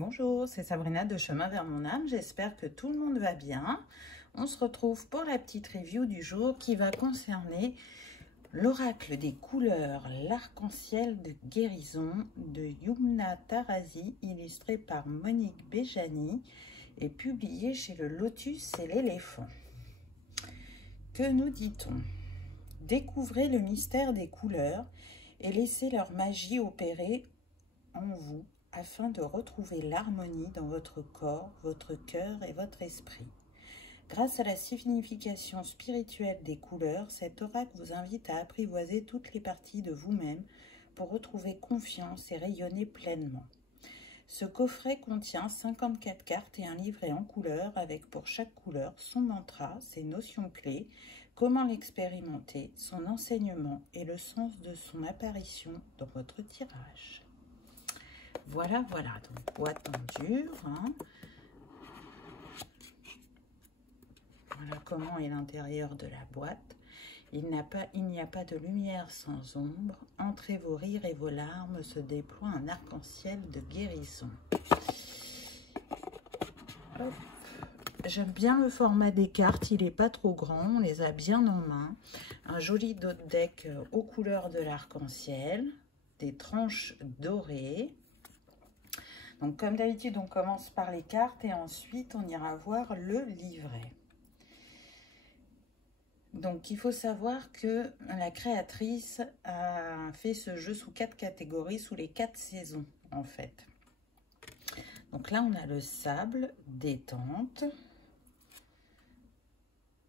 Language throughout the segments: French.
Bonjour, c'est Sabrina de Chemin vers mon âme. J'espère que tout le monde va bien. On se retrouve pour la petite review du jour qui va concerner l'oracle des couleurs, l'arc-en-ciel de guérison de Yumna Tarazi, illustré par Monique Béjani et publié chez le Lotus et l'éléphant. Que nous dit-on? Découvrez le mystère des couleurs et laissez leur magie opérer en vous afin de retrouver l'harmonie dans votre corps, votre cœur et votre esprit. Grâce à la signification spirituelle des couleurs, cet oracle vous invite à apprivoiser toutes les parties de vous-même pour retrouver confiance et rayonner pleinement. Ce coffret contient 54 cartes et un livret en couleurs avec pour chaque couleur son mantra, ses notions clés, comment l'expérimenter, son enseignement et le sens de son apparition dans votre tirage. Voilà, donc boîte en dur. Voilà comment est l'intérieur de la boîte. Il n'y a pas de lumière sans ombre. Entre vos rires et vos larmes se déploie un arc-en-ciel de guérison. J'aime bien le format des cartes, il n'est pas trop grand, on les a bien en main. Un joli dos de deck aux couleurs de l'arc-en-ciel, des tranches dorées. Donc comme d'habitude, on commence par les cartes et ensuite on ira voir le livret. Donc il faut savoir que la créatrice a fait ce jeu sous 4 catégories, sous les 4 saisons en fait. Donc là on a le sable, détente,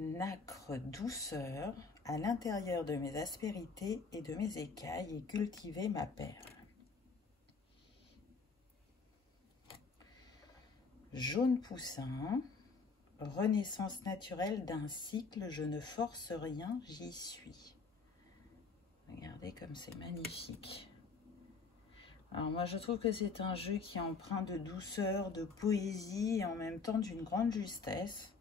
nacre, douceur, à l'intérieur de mes aspérités et de mes écailles et cultiver ma perle. Jaune poussin, renaissance naturelle d'un cycle, je ne force rien, j'y suis. Regardez comme c'est magnifique. Alors moi je trouve que c'est un jeu qui est empreint de douceur, de poésie et en même temps d'une grande justesse.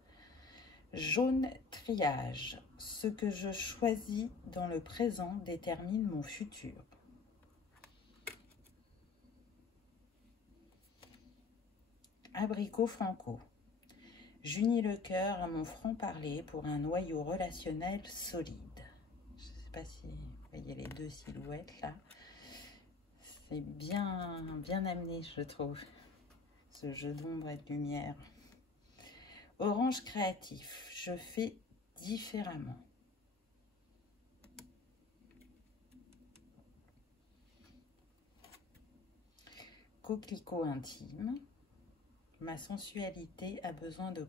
Jaune triage, ce que je choisis dans le présent détermine mon futur. Abricot franco. J'unis le cœur à mon franc-parler pour un noyau relationnel solide. Je ne sais pas si vous voyez les deux silhouettes là. C'est bien amené, je trouve, ce jeu d'ombre et de lumière. Orange créatif, je fais différemment. Coquelicot intime. Ma sensibilité a besoin de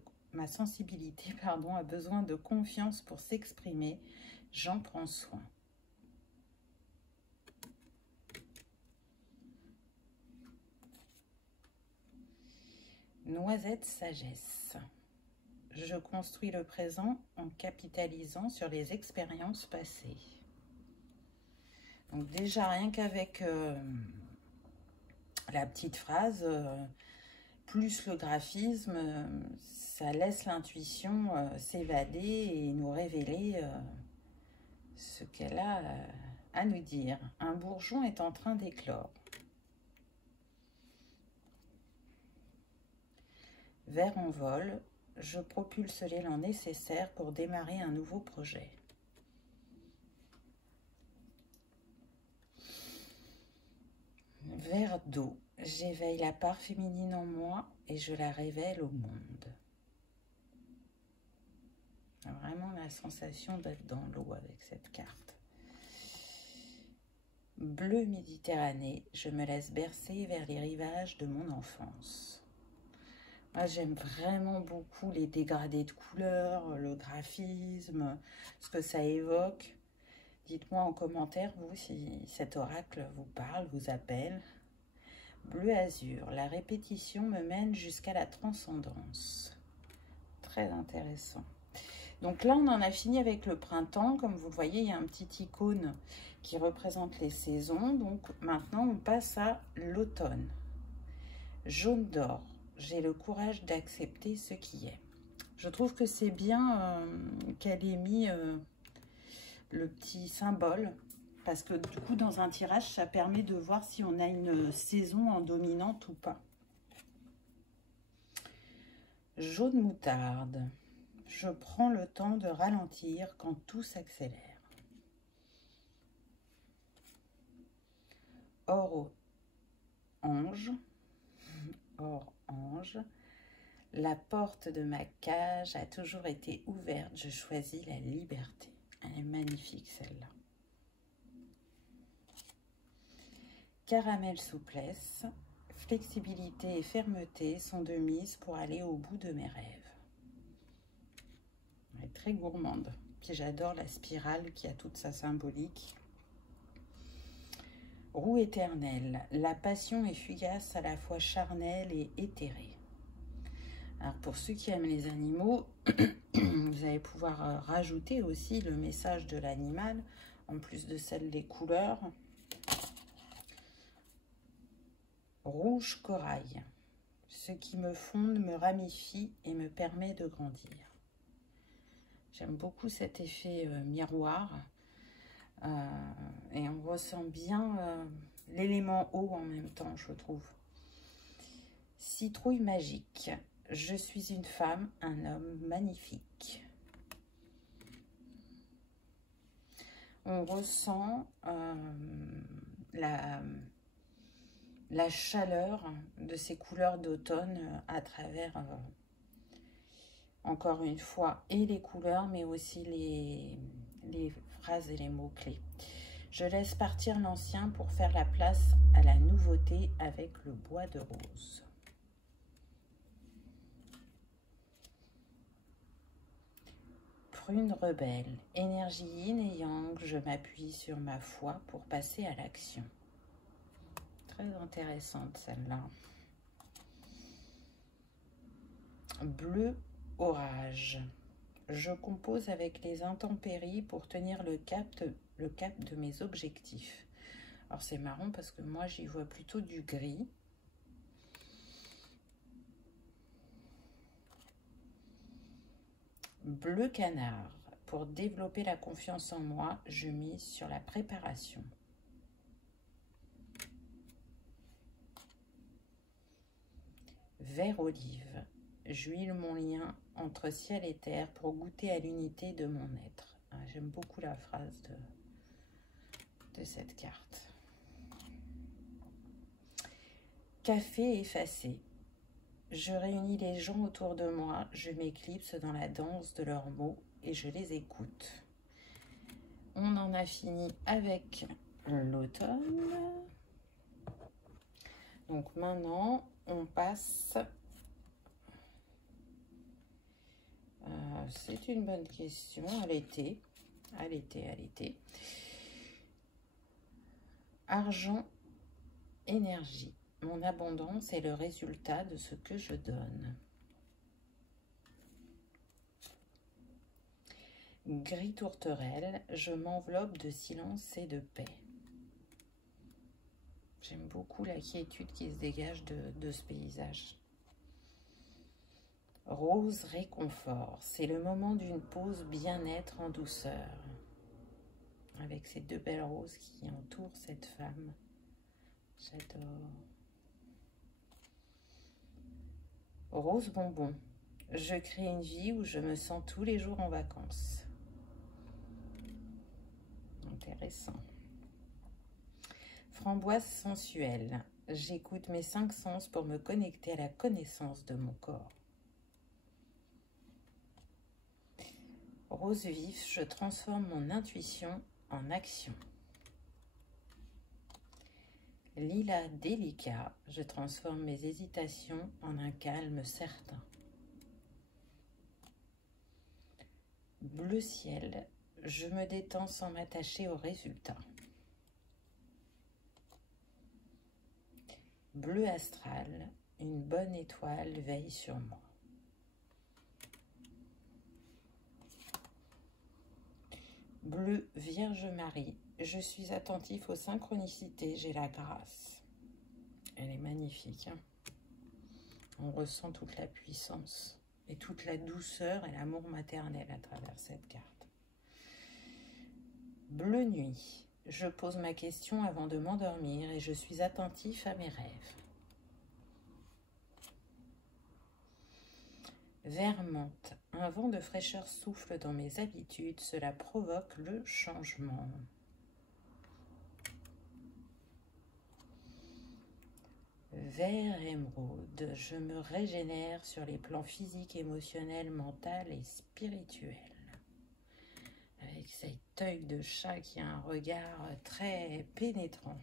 confiance pour s'exprimer. J'en prends soin. Noisette sagesse. Je construis le présent en capitalisant sur les expériences passées. Donc déjà, rien qu'avec la petite phrase... plus le graphisme, ça laisse l'intuition s'évader et nous révéler ce qu'elle a à nous dire. Un bourgeon est en train d'éclore. Vert en vol, je propulse l'élan nécessaire pour démarrer un nouveau projet. Vert d'eau. J'éveille la part féminine en moi et je la révèle au monde. Vraiment la sensation d'être dans l'eau avec cette carte. Bleu Méditerranée, je me laisse bercer vers les rivages de mon enfance. Moi, j'aime vraiment beaucoup les dégradés de couleurs, le graphisme, ce que ça évoque. Dites-moi en commentaire, vous, si cet oracle vous parle, vous appelle. Bleu azur, la répétition me mène jusqu'à la transcendance. Très intéressant. Donc là, on en a fini avec le printemps. Comme vous le voyez, il y a un petit icône qui représente les saisons. Donc maintenant, on passe à l'automne. Jaune d'or, j'ai le courage d'accepter ce qui est. Je trouve que c'est bien qu'elle ait mis le petit symbole. Parce que du coup, dans un tirage, ça permet de voir si on a une saison en dominante ou pas. Jaune moutarde. Je prends le temps de ralentir quand tout s'accélère. Or ange. Or ange. La porte de ma cage a toujours été ouverte. Je choisis la liberté. Elle est magnifique celle-là. Caramel souplesse. Flexibilité et fermeté sont de mise pour aller au bout de mes rêves. Elle est très gourmande. Puis j'adore la spirale qui a toute sa symbolique. Roue éternelle. La passion est fugace, à la fois charnelle et éthérée. Alors pour ceux qui aiment les animaux, vous allez pouvoir rajouter aussi le message de l'animal, en plus de celle des couleurs. Rouge corail. Ce qui me fonde me ramifie et me permet de grandir. J'aime beaucoup cet effet miroir. Et on ressent bien l'élément eau en même temps, je trouve. Citrouille magique. Je suis une femme, un homme magnifique. On ressent la chaleur de ces couleurs d'automne à travers, encore une fois, et les couleurs, mais aussi les phrases et les mots-clés. Je laisse partir l'ancien pour faire la place à la nouveauté avec le bois de rose. Prune rebelle, énergie yin et yang, je m'appuie sur ma foi pour passer à l'action. Très intéressante celle-là. Bleu orage. Je compose avec les intempéries pour tenir le cap de mes objectifs. Alors c'est marrant parce que moi j'y vois plutôt du gris. Bleu canard. Pour développer la confiance en moi, je mise sur la préparation. Vert olive. J'huile mon lien entre ciel et terre pour goûter à l'unité de mon être. J'aime beaucoup la phrase de cette carte. Café effacé. Je réunis les gens autour de moi, je m'éclipse dans la danse de leurs mots et je les écoute. On en a fini avec l'automne. Donc maintenant, on passe... c'est une bonne question, à l'été. À l'été. Argent, énergie. Mon abondance est le résultat de ce que je donne. Gris tourterelle, je m'enveloppe de silence et de paix. J'aime beaucoup la quiétude qui se dégage de ce paysage. Rose réconfort, c'est le moment d'une pause bien-être en douceur. Avec ces deux belles roses qui entourent cette femme. J'adore. Rose bonbon, je crée une vie où je me sens tous les jours en vacances. Intéressant. Framboise sensuelle, j'écoute mes 5 sens pour me connecter à la connaissance de mon corps. Rose vif, je transforme mon intuition en action. Lilas délicat, je transforme mes hésitations en un calme certain. Bleu ciel, je me détends sans m'attacher au résultat. Bleu astral, une bonne étoile veille sur moi. Bleu Vierge Marie, je suis attentif aux synchronicités, j'ai la grâce. Elle est magnifique. Hein, on ressent toute la puissance et toute la douceur et l'amour maternel à travers cette carte. Bleu nuit, je pose ma question avant de m'endormir et je suis attentif à mes rêves. Vermente, un vent de fraîcheur souffle dans mes habitudes, cela provoque le changement. Vert émeraude, je me régénère sur les plans physiques, émotionnels, mental et spirituel. Avec cet œil de chat qui a un regard très pénétrant.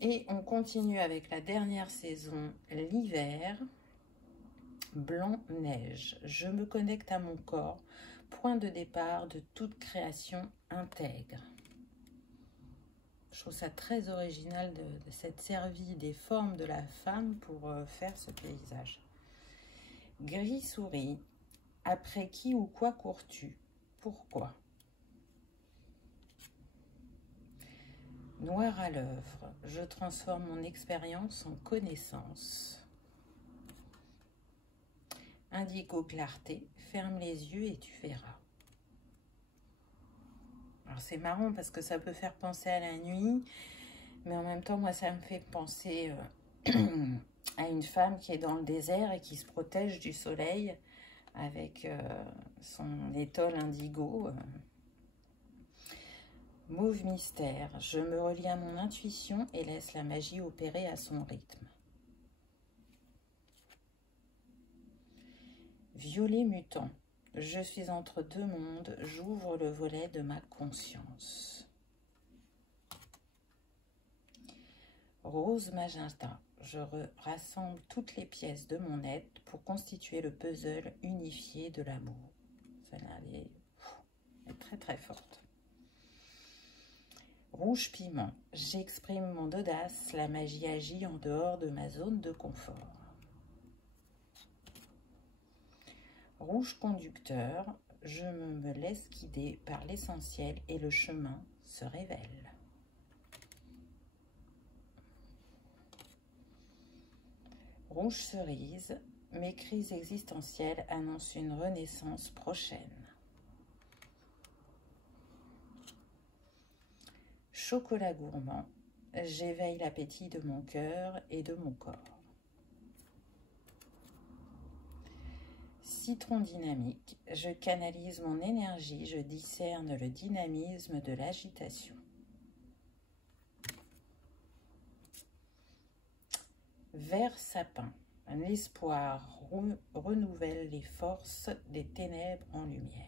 Et on continue avec la dernière saison, l'hiver. Blanc-neige, je me connecte à mon corps, point de départ de toute création intègre. Je trouve ça très original de s'être servi des formes de la femme pour faire ce paysage. Gris souris, après qui ou quoi cours-tu? Pourquoi? Noir à l'œuvre, je transforme mon expérience en connaissance. Indigo clarté, ferme les yeux et tu verras. Alors c'est marrant parce que ça peut faire penser à la nuit, mais en même temps, moi, ça me fait penser à une femme qui est dans le désert et qui se protège du soleil avec son étole indigo. Mauve mystère, je me relie à mon intuition et laisse la magie opérer à son rythme. Violet mutant, je suis entre deux mondes, j'ouvre le volet de ma conscience. Rose magenta, je rassemble toutes les pièces de mon être pour constituer le puzzle unifié de l'amour. Celle-là, elle est très très forte. Rouge piment, j'exprime mon audace, la magie agit en dehors de ma zone de confort. Rouge conducteur, je me laisse guider par l'essentiel et le chemin se révèle. Rouge cerise, mes crises existentielles annoncent une renaissance prochaine. Chocolat gourmand, j'éveille l'appétit de mon cœur et de mon corps. Citron dynamique, je canalise mon énergie, je discerne le dynamisme de l'agitation. Vert sapin, l'espoir renouvelle les forces des ténèbres en lumière.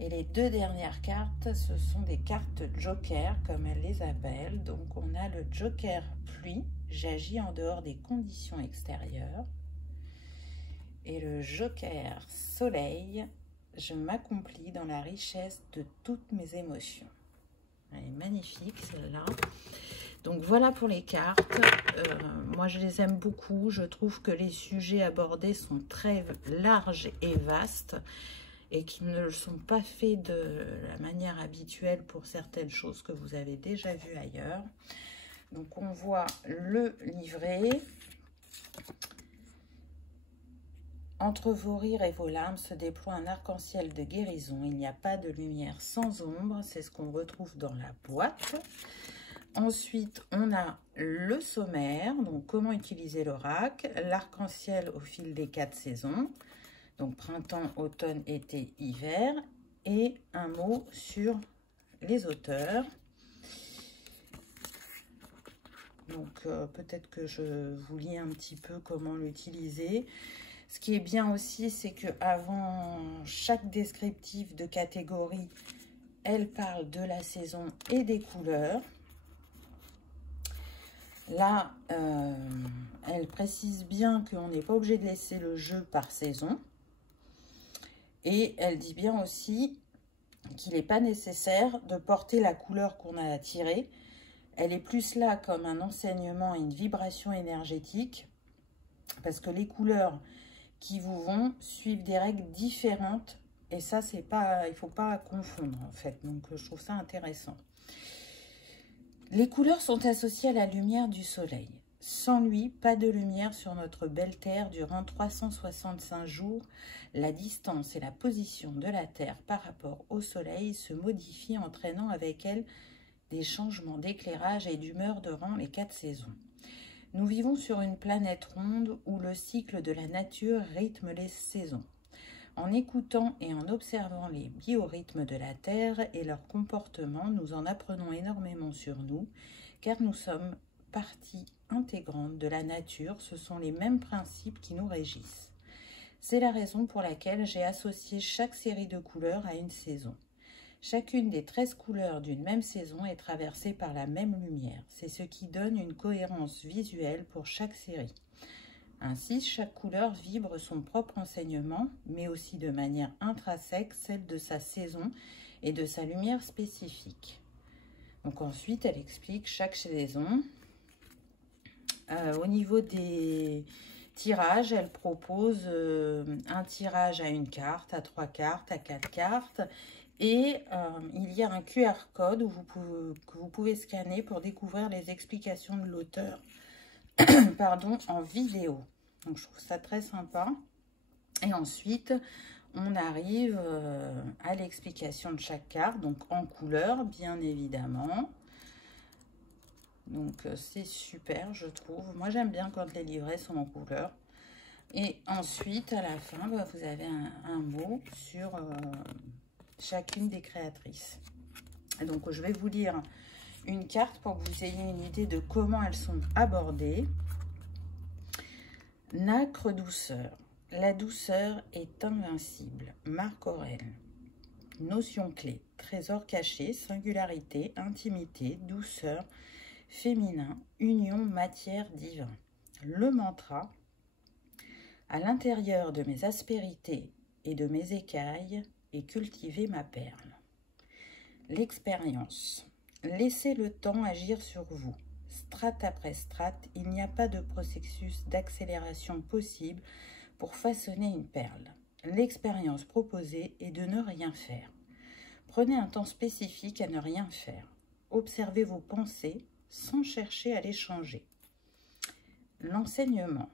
Et les deux dernières cartes, ce sont des cartes joker, comme elle les appelle. Donc on a le joker pluie, j'agis en dehors des conditions extérieures. Et le joker soleil, je m'accomplis dans la richesse de toutes mes émotions. Elle est magnifique celle-là. Donc voilà pour les cartes. Moi je les aime beaucoup. Je trouve que les sujets abordés sont très larges et vastes et qui ne le sont pas faits de la manière habituelle pour certaines choses que vous avez déjà vues ailleurs. Donc on voit le livret. Entre vos rires et vos larmes se déploie un arc-en-ciel de guérison. Il n'y a pas de lumière sans ombre. C'est ce qu'on retrouve dans la boîte. Ensuite, on a le sommaire. Donc, comment utiliser l'oracle. L'arc-en-ciel au fil des 4 saisons. Donc, printemps, automne, été, hiver. Et un mot sur les auteurs. Donc, peut-être que je vous lis un petit peu comment l'utiliser. Ce qui est bien aussi, c'est qu'avant chaque descriptif de catégorie, elle parle de la saison et des couleurs. Là, elle précise bien qu'on n'est pas obligé de laisser le jeu par saison. Et elle dit bien aussi qu'il n'est pas nécessaire de porter la couleur qu'on a tirée. Elle est plus là comme un enseignement et une vibration énergétique. Parce que les couleurs qui vous vont suivre des règles différentes et ça c'est pas, il faut pas confondre en fait, donc je trouve ça intéressant. Les couleurs sont associées à la lumière du soleil. Sans lui, pas de lumière sur notre belle terre durant 365 jours. La distance et la position de la terre par rapport au soleil se modifient, entraînant avec elle des changements d'éclairage et d'humeur durant les 4 saisons. Nous vivons sur une planète ronde où le cycle de la nature rythme les saisons. En écoutant et en observant les biorhythmes de la Terre et leur comportement, nous en apprenons énormément sur nous, car nous sommes partie intégrante de la nature, ce sont les mêmes principes qui nous régissent. C'est la raison pour laquelle j'ai associé chaque série de couleurs à une saison. Chacune des 13 couleurs d'une même saison est traversée par la même lumière. C'est ce qui donne une cohérence visuelle pour chaque série. Ainsi, chaque couleur vibre son propre enseignement, mais aussi de manière intrinsèque celle de sa saison et de sa lumière spécifique. Donc ensuite, elle explique chaque saison. Au niveau des tirages, elle propose un tirage à une carte, à 3 cartes, à 4 cartes. Et il y a un QR code que vous pouvez scanner pour découvrir les explications de l'auteur en vidéo. Donc je trouve ça très sympa. Et ensuite, on arrive à l'explication de chaque carte, donc en couleur, bien évidemment. Donc c'est super, je trouve. Moi j'aime bien quand les livrets sont en couleur. Et ensuite, à la fin, vous avez un mot sur chacune des créatrices. Et donc je vais vous lire une carte pour que vous ayez une idée de comment elles sont abordées. Nacre douceur. La douceur est invincible. Marc Aurèle. Notion clé. Trésor caché, singularité, intimité, douceur, féminin, union, matière, divin. Le mantra. À l'intérieur de mes aspérités et de mes écailles est cultivée ma perle. L'expérience. Laissez le temps agir sur vous. Strate après strate, il n'y a pas de processus d'accélération possible pour façonner une perle. L'expérience proposée est de ne rien faire. Prenez un temps spécifique à ne rien faire. Observez vos pensées sans chercher à les changer. L'enseignement.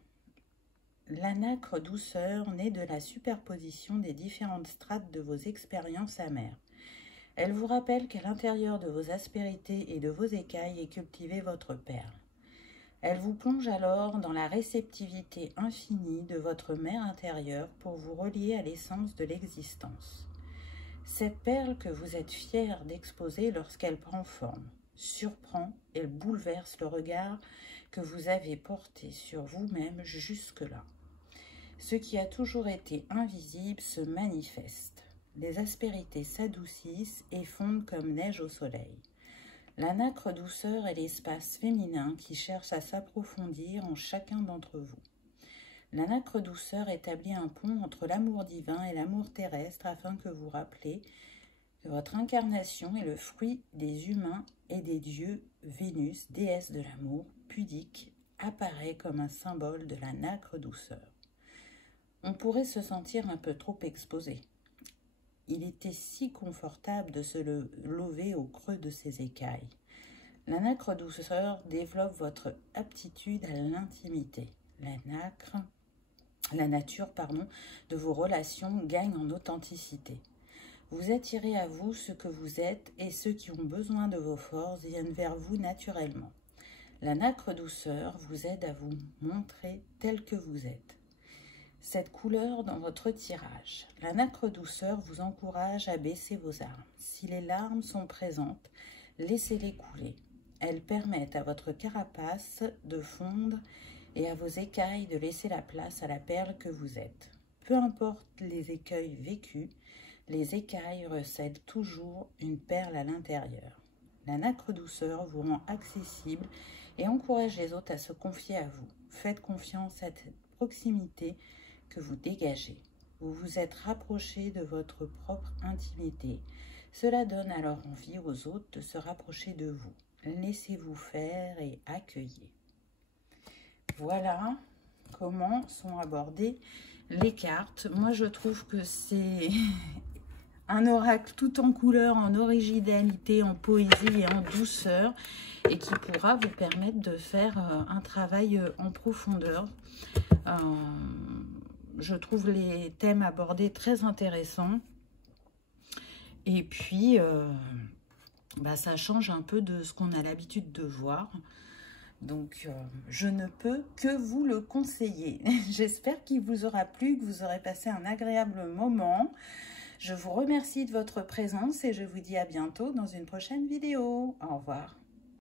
La nacre douceur naît de la superposition des différentes strates de vos expériences amères. Elle vous rappelle qu'à l'intérieur de vos aspérités et de vos écailles est cultivée votre perle. Elle vous plonge alors dans la réceptivité infinie de votre mère intérieure pour vous relier à l'essence de l'existence. Cette perle que vous êtes fier d'exposer lorsqu'elle prend forme, surprend et bouleverse le regard que vous avez porté sur vous-même jusque-là. Ce qui a toujours été invisible se manifeste. Les aspérités s'adoucissent et fondent comme neige au soleil. La nacre douceur est l'espace féminin qui cherche à s'approfondir en chacun d'entre vous. La nacre douceur établit un pont entre l'amour divin et l'amour terrestre afin que vous rappelez que votre incarnation est le fruit des humains et des dieux. Vénus, déesse de l'amour, pudique, apparaît comme un symbole de la nacre douceur. On pourrait se sentir un peu trop exposé. Il était si confortable de se lever au creux de ses écailles. La nacre douceur développe votre aptitude à l'intimité. La nature de vos relations gagne en authenticité. Vous attirez à vous ce que vous êtes et ceux qui ont besoin de vos forces viennent vers vous naturellement. La nacre douceur vous aide à vous montrer tel que vous êtes. Cette couleur dans votre tirage. La nacre douceur vous encourage à baisser vos armes. Si les larmes sont présentes, laissez-les couler. Elles permettent à votre carapace de fondre et à vos écailles de laisser la place à la perle que vous êtes. Peu importe les écueils vécus, les écailles recèlent toujours une perle à l'intérieur. La nacre douceur vous rend accessible et encourage les autres à se confier à vous. Faites confiance à cette proximité que vous dégagez. Vous vous êtes rapproché de votre propre intimité. Cela donne alors envie aux autres de se rapprocher de vous. Laissez-vous faire et accueillez. Voilà comment sont abordées les cartes. Moi, je trouve que c'est un oracle tout en couleur, en originalité, en poésie et en douceur, et qui pourra vous permettre de faire un travail en profondeur. Je trouve les thèmes abordés très intéressants. Et puis, ça change un peu de ce qu'on a l'habitude de voir. Donc, je ne peux que vous le conseiller. J'espère qu'il vous aura plu, que vous aurez passé un agréable moment. Je vous remercie de votre présence et je vous dis à bientôt dans une prochaine vidéo. Au revoir.